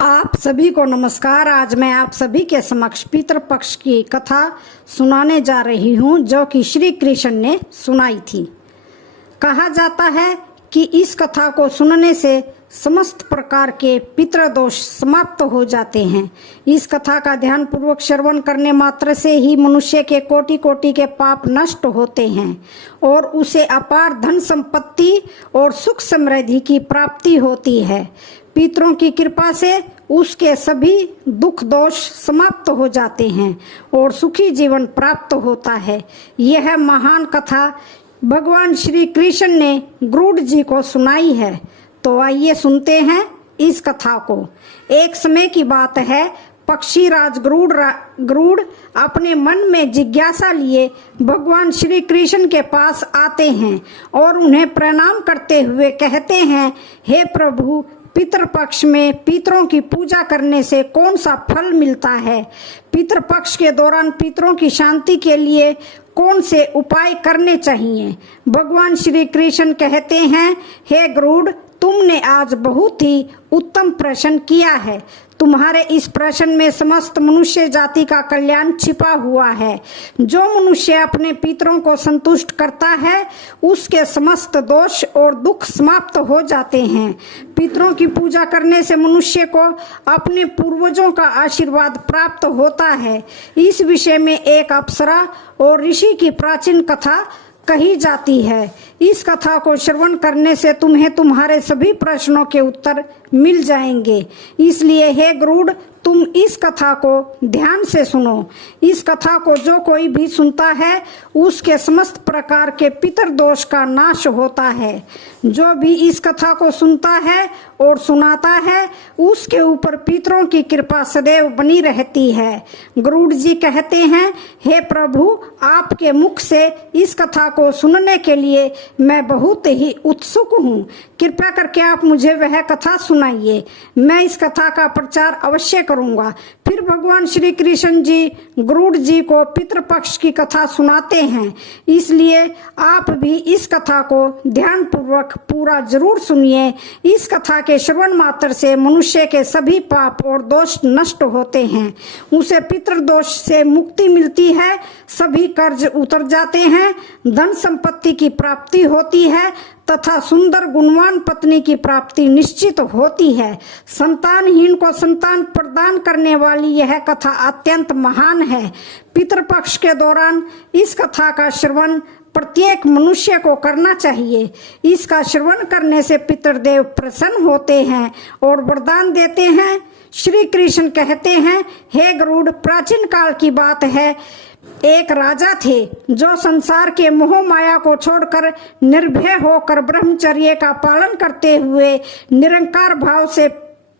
आप सभी को नमस्कार। आज मैं आप सभी के समक्ष पितृपक्ष की कथा सुनाने जा रही हूँ, जो कि श्री कृष्ण ने सुनाई थी। कहा जाता है कि इस कथा को सुनने से समस्त प्रकार के पितृदोष समाप्त हो जाते हैं। इस कथा का ध्यान पूर्वक श्रवण करने मात्र से ही मनुष्य के कोटि कोटि के पाप नष्ट होते हैं और उसे अपार धन संपत्ति और सुख समृद्धि की प्राप्ति होती है। पितरों की कृपा से उसके सभी दुख दोष समाप्त हो जाते हैं और सुखी जीवन प्राप्त होता है। यह महान कथा भगवान श्री कृष्ण ने गरुड़ जी को सुनाई है। तो आइए सुनते हैं इस कथा को। एक समय की बात है, पक्षीराज गरुड़ अपने मन में जिज्ञासा लिए भगवान श्री कृष्ण के पास आते हैं और उन्हें प्रणाम करते हुए कहते हैं, हे प्रभु, पितृपक्ष में पितरों की पूजा करने से कौन सा फल मिलता है? पितृपक्ष के दौरान पितरों की शांति के लिए कौन से उपाय करने चाहिए? भगवान श्री कृष्ण कहते हैं, हे गरुड़, तुमने आज बहुत ही उत्तम प्रश्न किया है। तुम्हारे इस प्रश्न में समस्त मनुष्य जाति का कल्याण छिपा हुआ है। जो मनुष्य अपने पितरों को संतुष्ट करता है, उसके समस्त दोष और दुख समाप्त हो जाते हैं। पितरों की पूजा करने से मनुष्य को अपने पूर्वजों का आशीर्वाद प्राप्त होता है। इस विषय में एक अप्सरा और ऋषि की प्राचीन कथा कही जाती है। इस कथा को श्रवण करने से तुम्हें तुम्हारे सभी प्रश्नों के उत्तर मिल जाएंगे। इसलिए हे गरुड़, तुम इस कथा को ध्यान से सुनो। इस कथा को जो कोई भी सुनता है, उसके समस्त प्रकार के पितृदोष का नाश होता है। जो भी इस कथा को सुनता है और सुनाता है, उसके ऊपर पितरों की कृपा सदैव बनी रहती है। गरुड़ जी कहते हैं, हे प्रभु, आपके मुख से इस कथा को सुनने के लिए मैं बहुत ही उत्सुक हूँ। कृपया करके आप मुझे वह कथा सुनाइए। मैं इस कथा का प्रचार अवश्य करूंगा। फिर भगवान श्री कृष्ण जी गरुड़ जी को पितृपक्ष की कथा सुनाते हैं। इसलिए आप भी इस कथा को ध्यान पूर्वक पूरा जरूर सुनिए। इस कथा के श्रवण मात्र से मनुष्य के सभी पाप और दोष नष्ट होते हैं। उसे पितृदोष से मुक्ति मिलती है, सभी कर्ज उतर जाते हैं, धन संपत्ति की प्राप्ति होती है तथा सुंदर गुणवान पत्नी की प्राप्ति निश्चित होती है। संतानहीन को संतान प्रदान करने वाली यह कथा अत्यंत महान है। पितृपक्ष के दौरान इस कथा का श्रवण प्रत्येक मनुष्य को करना चाहिए। इसका श्रवण करने से पितृदेव प्रसन्न होते हैं और वरदान देते हैं। श्री कृष्ण कहते हैं, हे गरुड़, प्राचीन काल की बात है, एक राजा थे जो संसार के मोह माया को छोड़कर निर्भय होकर ब्रह्मचर्य का पालन करते हुए निरंकार भाव से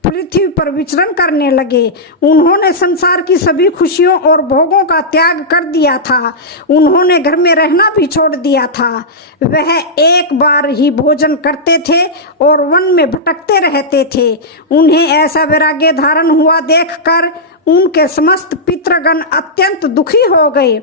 पृथ्वी पर विचरण करने लगे। उन्होंने संसार की सभी खुशियों और भोगों का त्याग कर दिया था। उन्होंने घर में रहना भी छोड़ दिया था। वह एक बार ही भोजन करते थे और वन में भटकते रहते थे। उन्हें ऐसा वैराग्य धारण हुआ देखकर उनके समस्त पितृगण अत्यंत दुखी हो गए।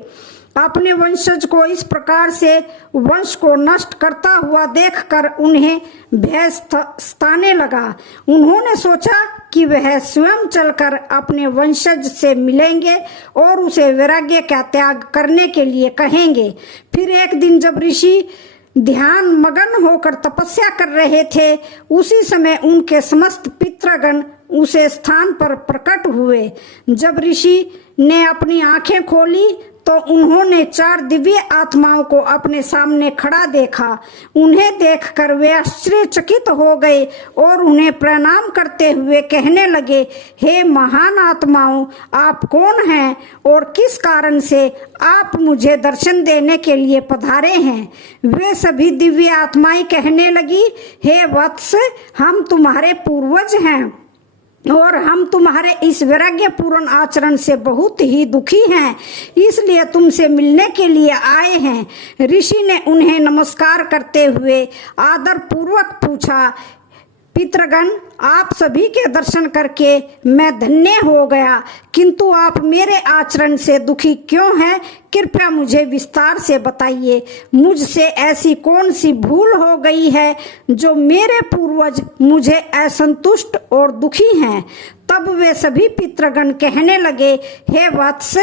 अपने वंशज को इस प्रकार से वंश को नष्ट करता हुआ देखकर उन्हें भय सताने लगा। उन्होंने सोचा कि वह स्वयं चलकर अपने वंशज से मिलेंगे और उसे वैराग्य का त्याग करने के लिए कहेंगे। फिर एक दिन जब ऋषि ध्यान मगन होकर तपस्या कर रहे थे, उसी समय उनके समस्त पितृगण उसे स्थान पर प्रकट हुए। जब ऋषि ने अपनी आंखें खोली तो उन्होंने 4 दिव्य आत्माओं को अपने सामने खड़ा देखा। उन्हें देखकर वे आश्चर्यचकित हो गए और उन्हें प्रणाम करते हुए कहने लगे, हे महान आत्माओं, आप कौन हैं और किस कारण से आप मुझे दर्शन देने के लिए पधारे हैं? वे सभी दिव्य आत्माएं कहने लगी, हे वत्स, हम तुम्हारे पूर्वज हैं और हम तुम्हारे इस वैराग्य पूर्ण आचरण से बहुत ही दुखी हैं, इसलिए तुमसे मिलने के लिए आए हैं। ऋषि ने उन्हें नमस्कार करते हुए आदर पूर्वक पूछा, पितृगण, आप सभी के दर्शन करके मैं धन्य हो गया, किंतु आप मेरे आचरण से दुखी क्यों हैं? कृपया मुझे विस्तार से बताइए। मुझसे ऐसी कौन सी भूल हो गई है जो मेरे पूर्वज मुझे असंतुष्ट और दुखी हैं? तब वे सभी पितृगण कहने लगे, हे वत्स,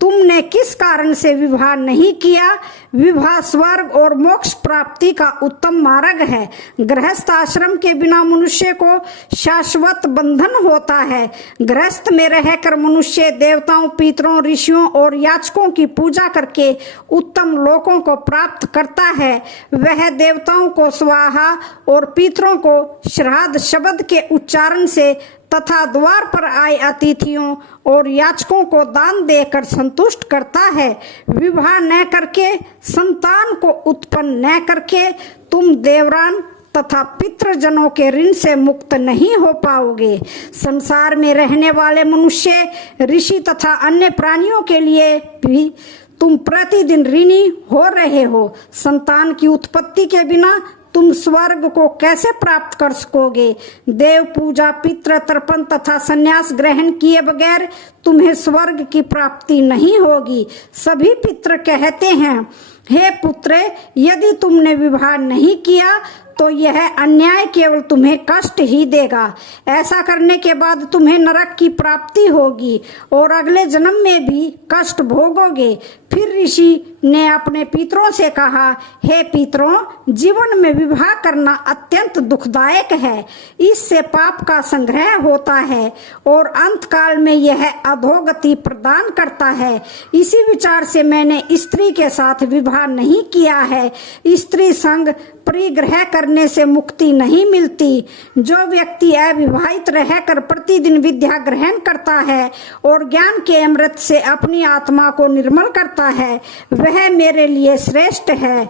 तुमने किस कारण से विवाह नहीं किया? विवाह स्वर्ग और मोक्ष प्राप्ति का उत्तम मार्ग है। गृहस्थ आश्रम के बिना मनुष्य को शाश्वत बंधन होता है। गृहस्थ में रहकर मनुष्य देवताओं, पितरों, ऋषियों और याचकों की पूजा करके उत्तम लोकों को प्राप्त करता है। वह देवताओं को स्वाहा और पितरों को श्राद्ध शब्द के उच्चारण से तथा द्वार पर आए अतिथियों और याचकों को दान देकर संतुष्ट करता है। विवाह न करके, संतान को उत्पन्न न करके तुम देवरान तथा पितृजनों के ऋण से मुक्त नहीं हो पाओगे। संसार में रहने वाले मनुष्य, ऋषि तथा अन्य प्राणियों के लिए भी तुम प्रतिदिन ऋणी हो रहे हो। संतान की उत्पत्ति के बिना तुम स्वर्ग को कैसे प्राप्त कर सकोगे? देव पूजा, पितृ तर्पण तथा संन्यास ग्रहण किए बगैर तुम्हें स्वर्ग की प्राप्ति नहीं होगी। सभी पितृ कहते हैं, हे पुत्र, यदि तुमने विवाह नहीं किया तो यह अन्याय केवल तुम्हें कष्ट ही देगा। ऐसा करने के बाद तुम्हें नरक की प्राप्ति होगी और अगले जन्म में भी कष्ट भोगोगे। फिर ऋषि ने अपने पितरों से कहा, हे पितरों, जीवन में विवाह करना अत्यंत दुखदायक है। इससे पाप का संग्रह होता है और अंत काल में यह अधोगति प्रदान करता है। इसी विचार से मैंने स्त्री के साथ विवाह नहीं किया है। स्त्री संग परिग्रह करने से मुक्ति नहीं मिलती। जो व्यक्ति अविवाहित रहकर प्रतिदिन विद्या ग्रहण करता है और ज्ञान के अमृत से अपनी आत्मा को निर्मल करता है, वह मेरे लिए श्रेष्ठ है।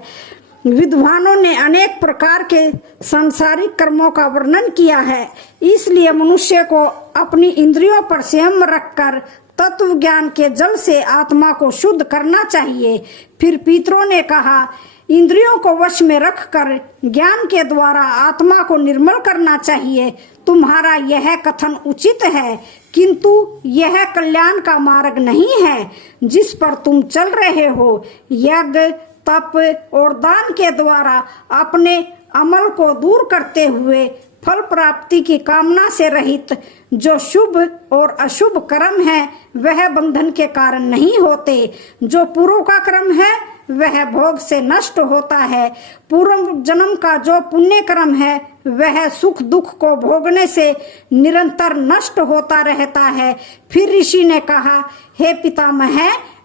विद्वानों ने अनेक प्रकार के सांसारिक कर्मों का वर्णन किया है, इसलिए मनुष्य को अपनी इंद्रियों पर संयम रखकर तत्व ज्ञान के जल से आत्मा को शुद्ध करना चाहिए। फिर पितरों ने कहा, इंद्रियों को वश में रखकर ज्ञान के द्वारा आत्मा को निर्मल करना चाहिए। तुम्हारा यह कथन उचित है, किंतु यह कल्याण का मार्ग नहीं है जिस पर तुम चल रहे हो। यज्ञ, तप और दान के द्वारा अपने अमल को दूर करते हुए फल प्राप्ति की कामना से रहित जो शुभ और अशुभ कर्म है, वह बंधन के कारण नहीं होते। जो पूर्व का कर्म है वह भोग से नष्ट होता है। पूर्व जन्म का जो पुण्य कर्म है वह सुख दुख को भोगने से निरंतर नष्ट होता रहता है। फिर ऋषि ने कहा, हे पितामह,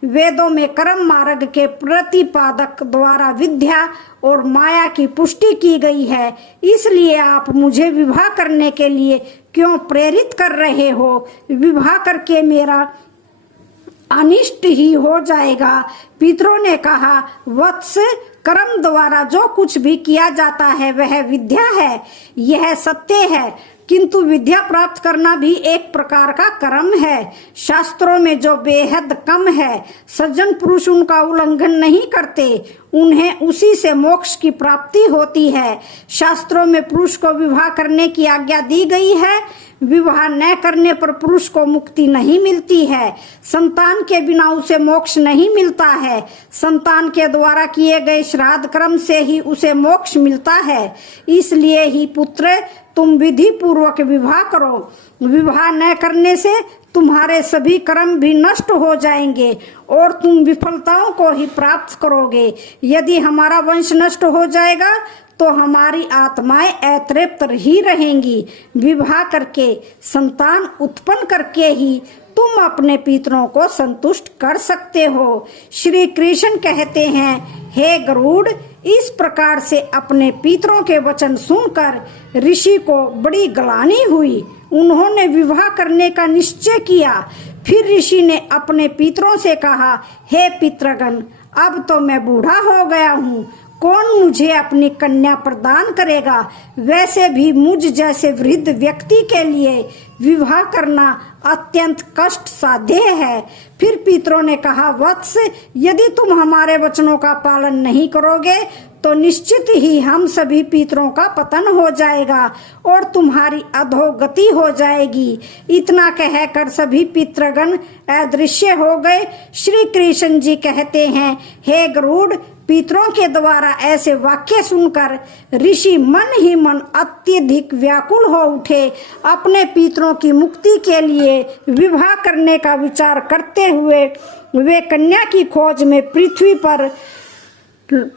वेदों में कर्म मार्ग के प्रतिपादक द्वारा विद्या और माया की पुष्टि की गई है, इसलिए आप मुझे विवाह करने के लिए क्यों प्रेरित कर रहे हो? विवाह करके मेरा अनिष्ट ही हो जाएगा। पितरों ने कहा, वत्स, कर्म द्वारा जो कुछ भी किया जाता है वह विद्या है। यह सत्य है, किंतु विद्या प्राप्त करना भी एक प्रकार का कर्म है। शास्त्रों में जो बेहद कम है, सज्जन पुरुष उनका उल्लंघन नहीं करते, उन्हें उसी से मोक्ष की प्राप्ति होती है। शास्त्रों में पुरुष को विवाह करने की आज्ञा दी गई है। विवाह न करने पर पुरुष को मुक्ति नहीं मिलती है। संतान के बिना उसे मोक्ष नहीं मिलता है। संतान के द्वारा किए गए श्राद्ध कर्म से ही उसे मोक्ष मिलता है। इसलिए ही पुत्र, तुम विधि पूर्वक विवाह करो। विवाह न करने से तुम्हारे सभी कर्म भी नष्ट हो जाएंगे और तुम विफलताओं को ही प्राप्त करोगे। यदि हमारा वंश नष्ट हो जाएगा तो हमारी आत्माएं अतृप्त ही रहेंगी। विवाह करके, संतान उत्पन्न करके ही तुम अपने पितरों को संतुष्ट कर सकते हो। श्री कृष्ण कहते हैं, हे गरुड़, इस प्रकार से अपने पितरों के वचन सुनकर ऋषि को बड़ी ग्लानि हुई। उन्होंने विवाह करने का निश्चय किया। फिर ऋषि ने अपने पितरों से कहा, हे पितृगण, अब तो मैं बूढ़ा हो गया हूँ। कौन मुझे अपनी कन्या प्रदान करेगा? वैसे भी मुझ जैसे वृद्ध व्यक्ति के लिए विवाह करना अत्यंत कष्ट साध्य है। फिर पितरों ने कहा, वत्स, यदि तुम हमारे वचनों का पालन नहीं करोगे तो निश्चित ही हम सभी पितरों का पतन हो जाएगा और तुम्हारी अधोगति हो जाएगी। इतना कहकर सभी पितृगण अदृश्य हो गए। श्री कृष्ण जी कहते हैं, हे गरुड़, पितरों के द्वारा ऐसे वाक्य सुनकर ऋषि मन ही मन अत्यधिक व्याकुल हो उठे। अपने पितरों की मुक्ति के लिए विवाह करने का विचार करते हुए वे कन्या की खोज में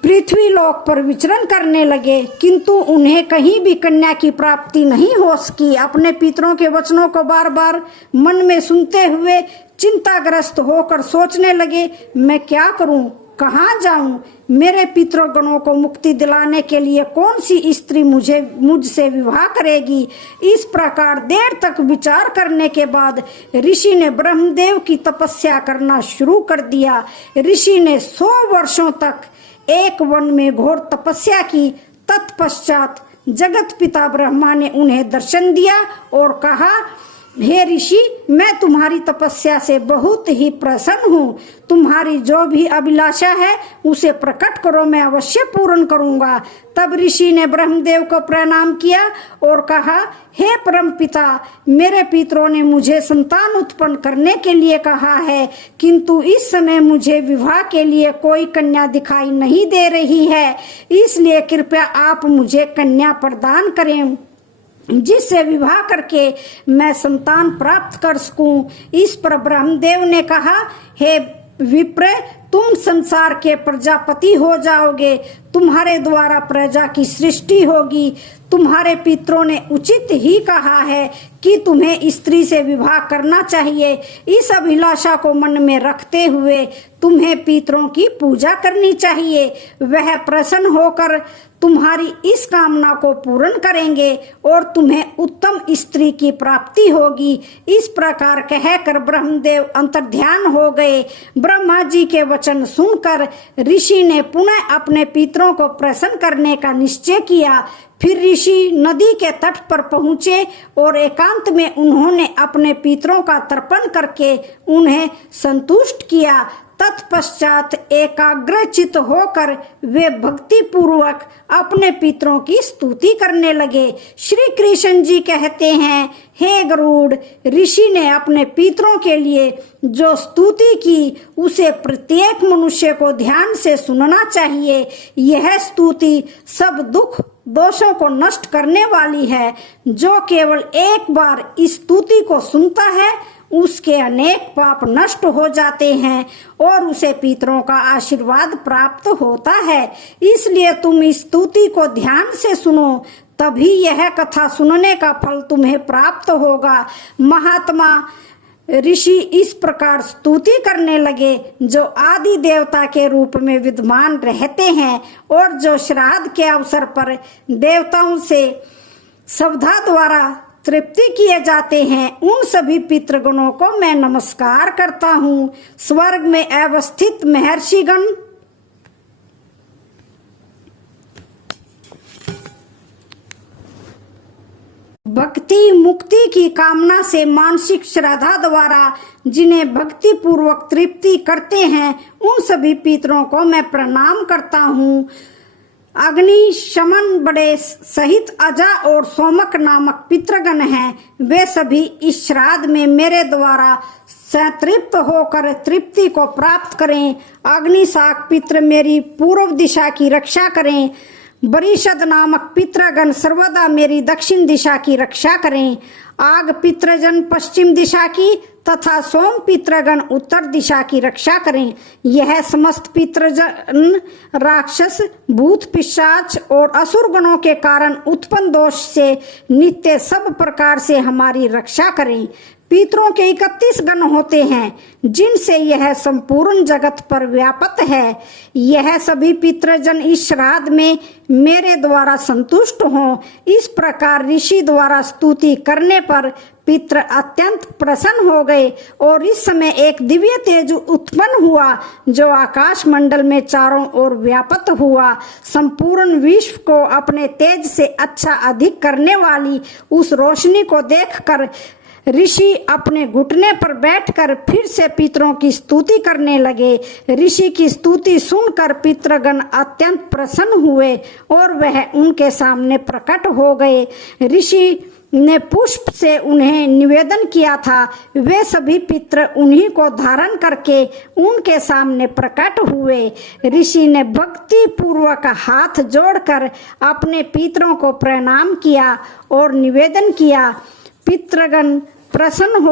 पृथ्वी लोक पर विचरण करने लगे, किंतु उन्हें कहीं भी कन्या की प्राप्ति नहीं हो सकी। अपने पितरों के वचनों को बार बार मन में सुनते हुए चिंताग्रस्त होकर सोचने लगे, मैं क्या करूं, कहाँ जाऊं? मेरे पितृगणों को मुक्ति दिलाने के लिए कौन सी स्त्री मुझसे विवाह करेगी? इस प्रकार देर तक विचार करने के बाद ऋषि ने ब्रह्मदेव की तपस्या करना शुरू कर दिया। ऋषि ने 100 वर्षों तक एक वन में घोर तपस्या की। तत्पश्चात जगत पिता ब्रह्मा ने उन्हें दर्शन दिया और कहा, हे ऋषि, मैं तुम्हारी तपस्या से बहुत ही प्रसन्न हूँ। तुम्हारी जो भी अभिलाषा है उसे प्रकट करो, मैं अवश्य पूर्ण करूँगा। तब ऋषि ने ब्रह्मदेव को प्रणाम किया और कहा, हे परम पिता, मेरे पितरों ने मुझे संतान उत्पन्न करने के लिए कहा है, किंतु इस समय मुझे विवाह के लिए कोई कन्या दिखाई नहीं दे रही है, इसलिए कृपया आप मुझे कन्या प्रदान करें जिससे विवाह करके मैं संतान प्राप्त कर सकूं। इस पर ब्रह्मदेव ने कहा, हे विप्र, तुम संसार के प्रजापति हो जाओगे, तुम्हारे द्वारा प्रजा की सृष्टि होगी। तुम्हारे पितरों ने उचित ही कहा है कि तुम्हें स्त्री से विवाह करना चाहिए। इस अभिलाषा को मन में रखते हुए तुम्हें पितरों की पूजा करनी चाहिए। वह प्रसन्न होकर तुम्हारी इस कामना को पूर्ण करेंगे और तुम्हें उत्तम स्त्री की प्राप्ति होगी। इस प्रकार कहकर ब्रह्मदेव अंतर्ध्यान हो गए। ब्रह्मा जी के वचन सुनकर ऋषि ने पुनः अपने पितरों को प्रसन्न करने का निश्चय किया। फिर ऋषि नदी के तट पर पहुंचे और एकांत में उन्होंने अपने पितरों का तर्पण करके उन्हें संतुष्ट किया। तत्पश्चात एकाग्रचित होकर वे भक्ति पूर्वक अपने पितरों की स्तुति करने लगे। श्री कृष्ण जी कहते हैं, हे गरुड़, ऋषि ने अपने पितरों के लिए जो स्तुति की उसे प्रत्येक मनुष्य को ध्यान से सुनना चाहिए। यह स्तुति सब दुख दोषों को नष्ट करने वाली है। जो केवल एक बार इस स्तुति को सुनता है उसके अनेक पाप नष्ट हो जाते हैं और उसे पितरों का आशीर्वाद प्राप्त होता है। इसलिए तुम इस स्तुति को ध्यान से सुनो, तभी यह कथा सुनने का फल तुम्हें प्राप्त होगा। महात्मा ऋषि इस प्रकार स्तुति करने लगे, जो आदि देवता के रूप में विद्यमान रहते हैं और जो श्राद्ध के अवसर पर देवताओं से श्रद्धा द्वारा तृप्ति किए जाते हैं, उन सभी पितृगणों को मैं नमस्कार करता हूँ। स्वर्ग में अवस्थित महर्षिगण, भक्ति मुक्ति की कामना से मानसिक श्रद्धा द्वारा जिन्हें भक्ति पूर्वक तृप्ति करते हैं, उन सभी पितरों को मैं प्रणाम करता हूँ। अग्नि, शमन, बड़े सहित अजा और सोमक नामक पितृगण हैं। वे सभी इस श्राद्ध में मेरे द्वारा संतृप्त होकर तृप्ति को प्राप्त करें। अग्निशाक पितृ मेरी पूर्व दिशा की रक्षा करें। बरिषद नामक पितृगण सर्वदा मेरी दक्षिण दिशा की रक्षा करें। आग पितृजन पश्चिम दिशा की तथा सोम पितृगण उत्तर दिशा की रक्षा करें। यह समस्त पितृजन राक्षस, भूत, पिशाच और असुर गणों के कारण उत्पन्न दोष से नित्य सब प्रकार से हमारी रक्षा करें। पितरों के 31 गण होते हैं, जिनसे यह संपूर्ण जगत पर व्याप्त है। यह सभी पितृजन इस श्राद्ध में मेरे द्वारा संतुष्ट हों। इस प्रकार ऋषि द्वारा स्तुति करने पर पितृ अत्यंत प्रसन्न हो गए और इस समय एक दिव्य तेज उत्पन्न हुआ जो आकाश मंडल में चारों ओर व्याप्त हुआ। संपूर्ण विश्व को अपने तेज से अच्छा अधिक करने वाली उस रोशनी को देखकर ऋषि अपने घुटने पर बैठकर फिर से पितरों की स्तुति करने लगे। ऋषि की स्तुति सुनकर पितृगण अत्यंत प्रसन्न हुए और वह उनके सामने प्रकट हो गए। ऋषि ने पुष्प से उन्हें निवेदन किया था। वे सभी पितृ उन्हीं को धारण करके उनके सामने प्रकट हुए। ऋषि ने भक्ति पूर्वक हाथ जोड़कर अपने पितरों को प्रणाम किया और निवेदन किया। पितृगण प्रसन्न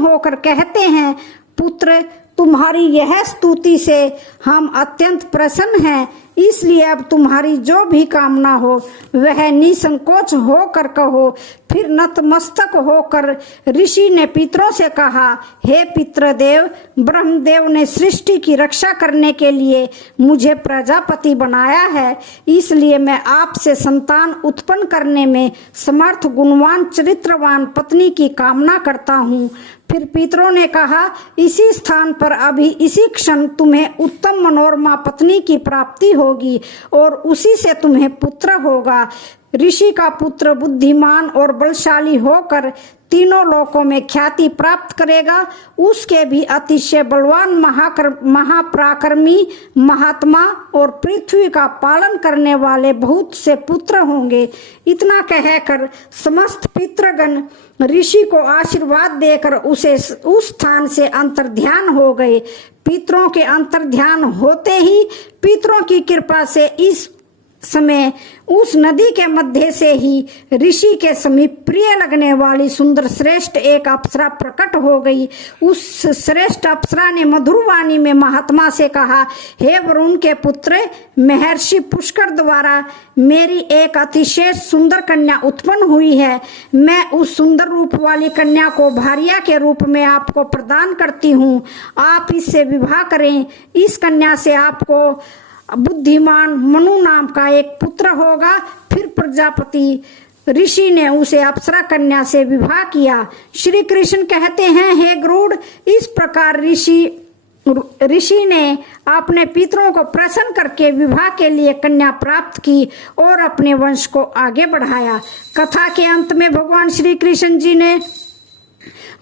होकर कहते हैं, पुत्र तुम्हारी यह स्तुति से हम अत्यंत प्रसन्न हैं, इसलिए अब तुम्हारी जो भी कामना हो वह निसंकोच होकर कहो। फिर नतमस्तक होकर ऋषि ने पितरों से कहा, हे पितृदेव, ब्रह्मदेव ने सृष्टि की रक्षा करने के लिए मुझे प्रजापति बनाया है, इसलिए मैं आपसे संतान उत्पन्न करने में समर्थ गुणवान चरित्रवान पत्नी की कामना करता हूँ। फिर पितरों ने कहा, इसी स्थान पर अभी इसी क्षण तुम्हें उत्तम मनोरमा पत्नी की प्राप्ति होगी और उसी से तुम्हें पुत्र होगा। ऋषि का पुत्र बुद्धिमान और बलशाली होकर तीनों लोकों में ख्याति प्राप्त करेगा। उसके भी अतिशय बलवान महापराक्रमी महात्मा और पृथ्वी का पालन करने वाले बहुत से पुत्र होंगे। इतना कहकर समस्त पितृगण ऋषि को आशीर्वाद देकर उसे उस स्थान से अंतर्ध्यान हो गए। पितरों के अंतर्ध्यान होते ही पितरों की कृपा से इस समय उस नदी के मध्य से ही ऋषि के समीप प्रिय लगने वाली सुंदर श्रेष्ठ एक अप्सरा प्रकट हो गई। उस श्रेष्ठ अप्सरा ने मधुर वाणी में महात्मा से कहा, हे वरुण के पुत्र, महर्षि पुष्कर द्वारा मेरी एक अतिशय सुंदर कन्या उत्पन्न हुई है। मैं उस सुंदर रूप वाली कन्या को भार्या के रूप में आपको प्रदान करती हूँ। आप इससे विवाह करें। इस कन्या से आपको बुद्धिमान मनु नाम का एक पुत्र होगा। फिर प्रजापति ऋषि ने उसे अप्सरा कन्या से विवाह किया। श्री कृष्ण कहते हैं, हे गरुड़, इस प्रकार ऋषि ने अपने पितरों को प्रसन्न करके विवाह के लिए कन्या प्राप्त की और अपने वंश को आगे बढ़ाया। कथा के अंत में भगवान श्री कृष्ण जी ने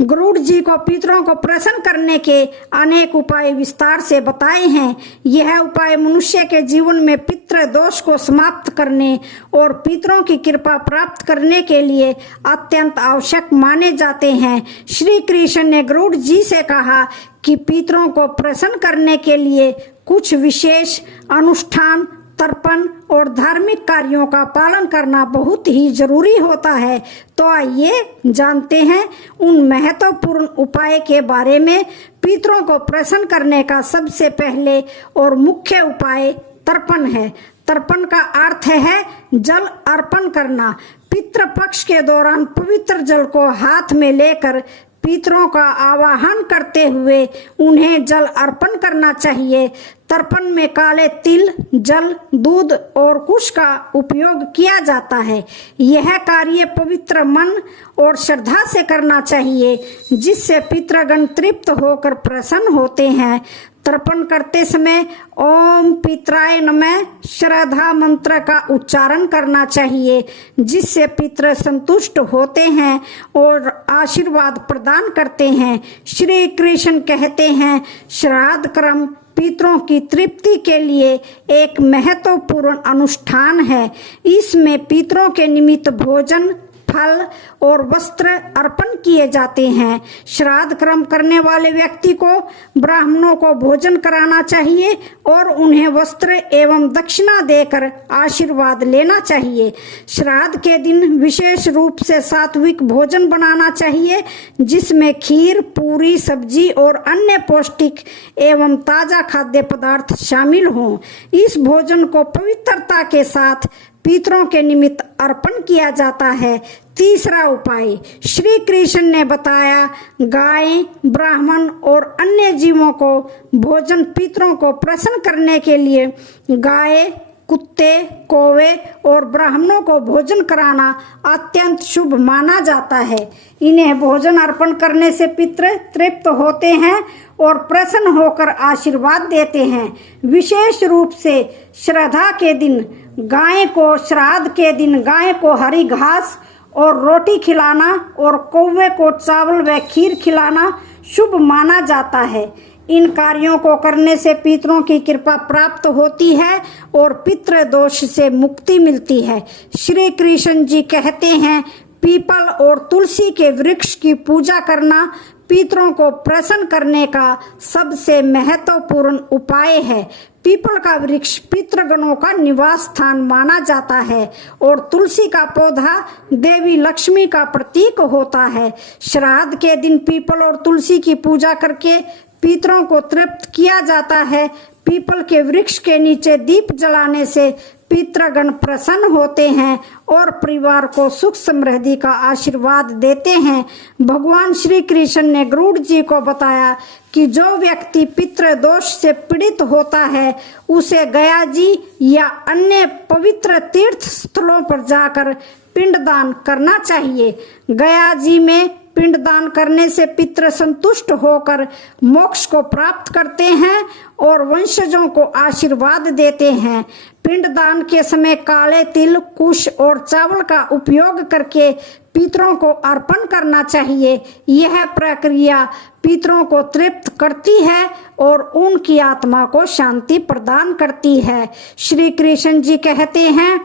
गरुड़ जी को पितरों को प्रसन्न करने के अनेक उपाय विस्तार से बताए हैं। यह उपाय मनुष्य के जीवन में पितृ दोष को समाप्त करने और पितरों की कृपा प्राप्त करने के लिए अत्यंत आवश्यक माने जाते हैं। श्री कृष्ण ने गरुड़ जी से कहा कि पितरों को प्रसन्न करने के लिए कुछ विशेष अनुष्ठान, तर्पण और धार्मिक कार्यों का पालन करना बहुत ही जरूरी होता है। तो आइए जानते हैं उन महत्वपूर्ण उपाय के बारे में। पितरों को प्रसन्न करने का सबसे पहले और मुख्य उपाय तर्पण है। तर्पण का अर्थ है जल अर्पण करना। पितृ पक्ष के दौरान पवित्र जल को हाथ में लेकर पितरों का आवाहन करते हुए उन्हें जल अर्पण करना चाहिए। तर्पण में काले तिल, जल, दूध और कुश का उपयोग किया जाता है। यह कार्य पवित्र मन और श्रद्धा से करना चाहिए, जिससे पितृगण तृप्त होकर प्रसन्न होते हैं। तर्पण करते समय ओम पितराय नमः श्रद्धा मंत्र का उच्चारण करना चाहिए, जिससे पितृ संतुष्ट होते हैं और आशीर्वाद प्रदान करते हैं। श्री कृष्ण कहते हैं, श्राद्ध कर्म पितरों की तृप्ति के लिए एक महत्वपूर्ण अनुष्ठान है। इसमें पितरों के निमित्त भोजन, फल और वस्त्र अर्पण किए जाते हैं। श्राद्ध कर्म करने वाले व्यक्ति को ब्राह्मणों को भोजन कराना चाहिए और उन्हें वस्त्र एवं दक्षिणा देकर आशीर्वाद लेना चाहिए। श्राद्ध के दिन विशेष रूप से सात्विक भोजन बनाना चाहिए, जिसमें खीर, पूरी, सब्जी और अन्य पौष्टिक एवं ताजा खाद्य पदार्थ शामिल हों। इस भोजन को पवित्रता के साथ पितरों के निमित्त अर्पण किया जाता है। तीसरा उपाय श्री कृष्ण ने बताया, गाय, ब्राह्मण और अन्य जीवों को भोजन पितरों को प्रसन्न करने के लिए गाय, कुत्ते, कौवे और ब्राह्मणों को भोजन कराना अत्यंत शुभ माना जाता है। इन्हें भोजन अर्पण करने से पितृ तृप्त होते हैं और प्रसन्न होकर आशीर्वाद देते हैं। विशेष रूप से श्राद्ध के दिन श्राद्ध के दिन गाय को हरी घास और रोटी खिलाना और कौवे को चावल व खीर खिलाना शुभ माना जाता है। इन कार्यों को करने से पितरों की कृपा प्राप्त होती है और पितृ दोष से मुक्ति मिलती है। श्री कृष्ण जी कहते हैं, पीपल और तुलसी के वृक्ष की पूजा करना पितरों को प्रसन्न करने का सबसे महत्वपूर्ण उपाय है। पीपल का वृक्ष पितृगणों का निवास स्थान माना जाता है और तुलसी का पौधा देवी लक्ष्मी का प्रतीक होता है। श्राद्ध के दिन पीपल और तुलसी की पूजा करके पितरों को तृप्त किया जाता है। पीपल के वृक्ष के नीचे दीप जलाने से पितृगण प्रसन्न होते हैं और परिवार को सुख समृद्धि का आशीर्वाद देते हैं। भगवान श्री कृष्ण ने गरुड़ जी को बताया कि जो व्यक्ति पितृ दोष से पीड़ित होता है उसे गया जी या अन्य पवित्र तीर्थ स्थलों पर जाकर पिंडदान करना चाहिए। गया जी में पिंडदान करने से पितृ संतुष्ट होकर मोक्ष को प्राप्त करते हैं और वंशजों को आशीर्वाद देते हैं। पिंडदान के समय काले तिल, कुश और चावल का उपयोग करके पितरों को अर्पण करना चाहिए। यह प्रक्रिया पितरों को तृप्त करती है और उनकी आत्मा को शांति प्रदान करती है। श्री कृष्ण जी कहते हैं,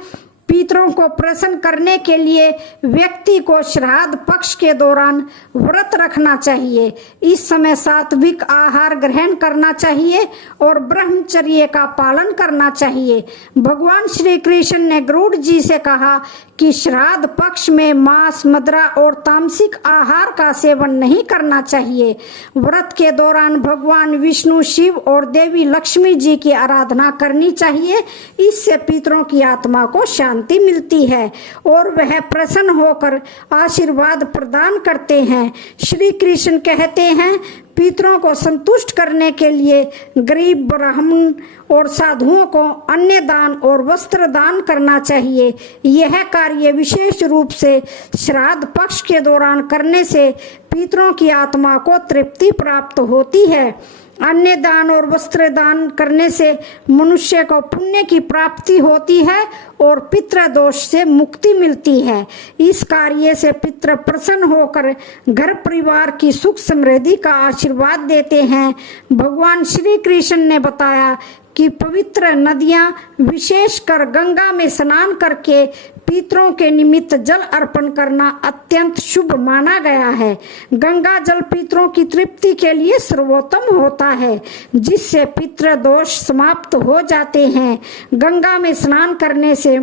पितरों को प्रसन्न करने के लिए व्यक्ति को श्राद्ध पक्ष के दौरान व्रत रखना चाहिए। इस समय सात्विक आहार ग्रहण करना चाहिए और ब्रह्मचर्य का पालन करना चाहिए। भगवान श्री कृष्ण ने गरुड़ जी से कहा कि श्राद्ध पक्ष में मांस, मदिरा और तामसिक आहार का सेवन नहीं करना चाहिए। व्रत के दौरान भगवान विष्णु, शिव और देवी लक्ष्मी जी की आराधना करनी चाहिए। इससे पितरों की आत्मा को शांति मिलती है और वह प्रसन्न होकर आशीर्वाद प्रदान करते हैं। श्री कृष्ण कहते हैं, पितरों को संतुष्ट करने के लिए गरीब, ब्राह्मण और साधुओं को अन्न दान और वस्त्र दान करना चाहिए। यह कार्य विशेष रूप से श्राद्ध पक्ष के दौरान करने से पितरों की आत्मा को तृप्ति प्राप्त होती है। अन्न दान और वस्त्र दान करने से मनुष्य को पुण्य की प्राप्ति होती है और पितृ दोष से मुक्ति मिलती है। इस कार्य से पितृ प्रसन्न होकर घर परिवार की सुख समृद्धि का आशीर्वाद देते हैं। भगवान श्री कृष्ण ने बताया कि पवित्र नदियां, विशेषकर गंगा में स्नान करके पितरों के निमित्त जल अर्पण करना अत्यंत शुभ माना गया है। गंगा जल पितरों की तृप्ति के लिए सर्वोत्तम होता है, जिससे पितृ दोष समाप्त हो जाते हैं। गंगा में स्नान करने से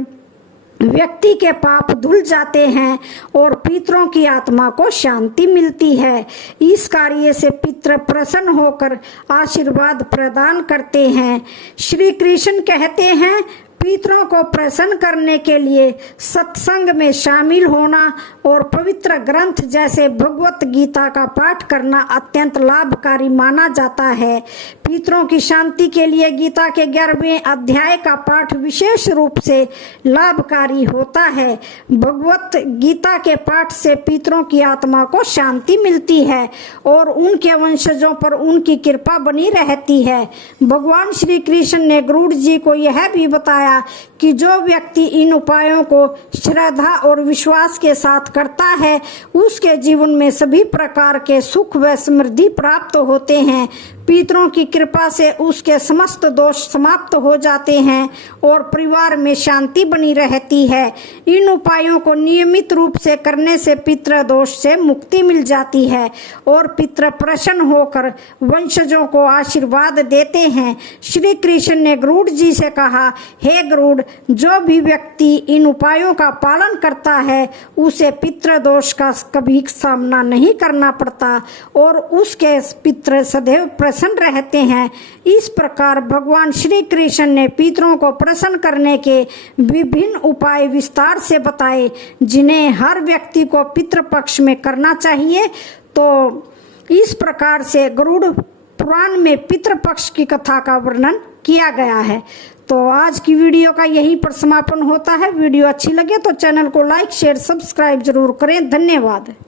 व्यक्ति के पाप धुल जाते हैं और पितरों की आत्मा को शांति मिलती है। इस कार्य से पितृ प्रसन्न होकर आशीर्वाद प्रदान करते हैं। श्री कृष्ण कहते हैं, पितरों को प्रसन्न करने के लिए सत्संग में शामिल होना और पवित्र ग्रंथ जैसे भगवत गीता का पाठ करना अत्यंत लाभकारी माना जाता है। पितरों की शांति के लिए गीता के 11वें अध्याय का पाठ विशेष रूप से लाभकारी होता है। भगवत गीता के पाठ से पितरों की आत्मा को शांति मिलती है और उनके वंशजों पर उनकी कृपा बनी रहती है। भगवान श्री कृष्ण ने गरुड़ जी को यह भी बताया कि जो व्यक्ति इन उपायों को श्रद्धा और विश्वास के साथ करता है, उसके जीवन में सभी प्रकार के सुख व समृद्धि प्राप्त होते हैं। पितरों की कृपा से उसके समस्त दोष समाप्त हो जाते हैं और परिवार में शांति बनी रहती है। इन उपायों को नियमित रूप से करने से पितृ दोष से मुक्ति मिल जाती है और पितृ प्रसन्न होकर वंशजों को आशीर्वाद देते हैं। श्री कृष्ण ने गरुड़ जी से कहा, हे गरुड़, जो भी व्यक्ति इन उपायों का पालन करता है उसे पितृ दोष का कभी सामना नहीं करना पड़ता और उसके पितृ सदैव प्रसन्न रहते हैं। इस प्रकार भगवान श्री कृष्ण ने पितरों को प्रसन्न करने के विभिन्न उपाय विस्तार से बताए, जिन्हें हर व्यक्ति को पितृ पक्ष में करना चाहिए। तो इस प्रकार से गरुड़ पुराण में पितृपक्ष की कथा का वर्णन किया गया है। तो आज की वीडियो का यहीं पर समापन होता है। वीडियो अच्छी लगे तो चैनल को लाइक शेयर सब्सक्राइब जरूर करें। धन्यवाद।